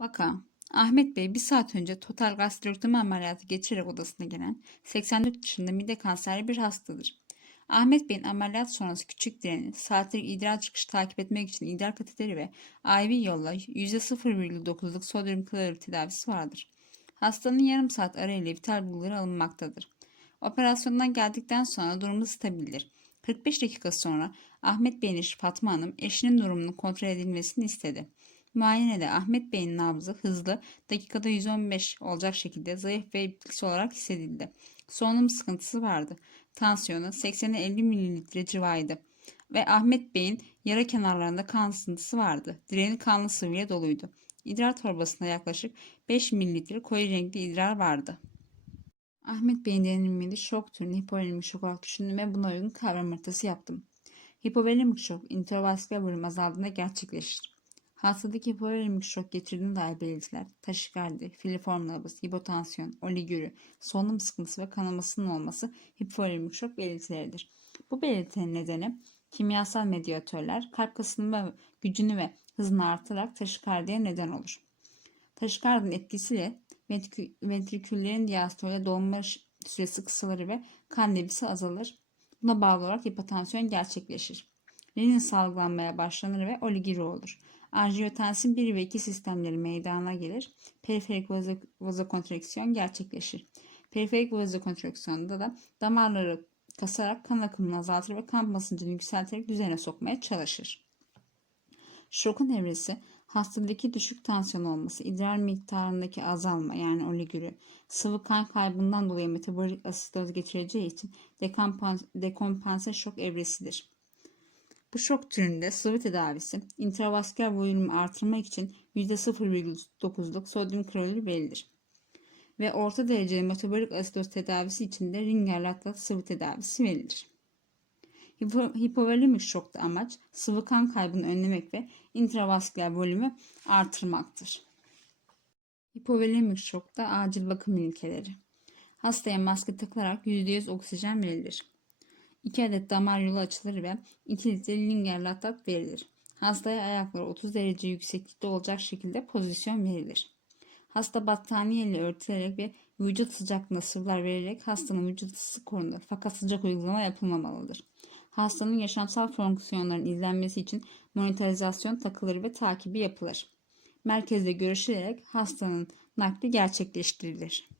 Vaka. Ahmet Bey bir saat önce total gastrektomi ameliyatı geçirerek odasına gelen 84 yaşında mide kanserli bir hastadır. Ahmet Bey'in ameliyat sonrası küçük direni, saatlik idrar çıkışı takip etmek için idrar kateteri ve IV yolla %0,9'luk sodyum klorür tedavisi vardır. Hastanın yarım saat arayla vital bulguları alınmaktadır. Operasyondan geldikten sonra durumu stabildir. 45 dakika sonra Ahmet Bey'in eşi Fatma Hanım eşinin durumunun kontrol edilmesini istedi. Muayenede Ahmet Bey'in nabzı hızlı, dakikada 115 olacak şekilde zayıf ve epilepsi olarak hissedildi. Solunum sıkıntısı vardı. Tansiyonu 80'e 50 mililitre civarıydı. Ve Ahmet Bey'in yara kenarlarında kan sızıntısı vardı. Direni kanlı sıvıya doluydu. İdrar torbasında yaklaşık 5 mililitre koyu renkli idrar vardı. Ahmet Bey'in denilmeli şok türünü hipovolemik şok olarak düşündüm ve buna uygun kavram haritası yaptım. Hipovolemik şok intravasküler bölüm azaldığında gerçekleşir. Hastadaki hipovolemik şok geçirdiğine dair belirtiler, taşikardi, filiform nabız, hipotansiyon, oligürü, solunum sıkıntısı ve kanamasının olması hipovolemik şok belirtileridir. Bu belirtilerin nedeni kimyasal medyatörler kalp kasının gücünü ve hızını artırarak taşikardiye neden olur. Taşikardinin etkisiyle ventrikü- ventriküllerin diastole dolma süresi kısalır ve kan debisi azalır. Buna bağlı olarak hipotansiyon gerçekleşir. Renin salgılanmaya başlanır ve oligiri olur. Anjiyotensin 1 ve 2 sistemleri meydana gelir. Periferik vazo- vazokonstriksiyon gerçekleşir. Periferik vazokonstriksiyonda da damarları kasarak kan akımını azaltır ve kan basıncını yükselterek düzene sokmaya çalışır. Şokun evresi hastadaki düşük tansiyon olması, idrar miktarındaki azalma yani oligürü, sıvı kan kaybından dolayı metabolik asitoz geçireceği için dekompan- dekompanse şok evresidir. Bu şok türünde sıvı tedavisi intravasküler volümü artırmak için %0,9'luk sodyum klorür verilir. Ve orta dereceli metabolik asitoz tedavisi için de Ringer laktat sıvı tedavisi verilir. Hipo, hipovolemik şokta amaç sıvı kan kaybını önlemek ve intravasküler volümü artırmaktır. Hipovolemik şokta acil bakım ilkeleri. Hastaya maske takılarak %100 oksijen verilir. 2 adet damar yolu açılır ve 2 litre linger laktat verilir. Hastaya ayakları 30 derece yükseklikte olacak şekilde pozisyon verilir. Hasta battaniye ile örtülerek ve vücut sıcaklığında sıvılar vererek hastanın vücut ısısı korunur. Fakat sıcak uygulama yapılmamalıdır. Hastanın yaşamsal fonksiyonların izlenmesi için monitorizasyon takılır ve takibi yapılır. Merkezde görüşülerek hastanın nakli gerçekleştirilir.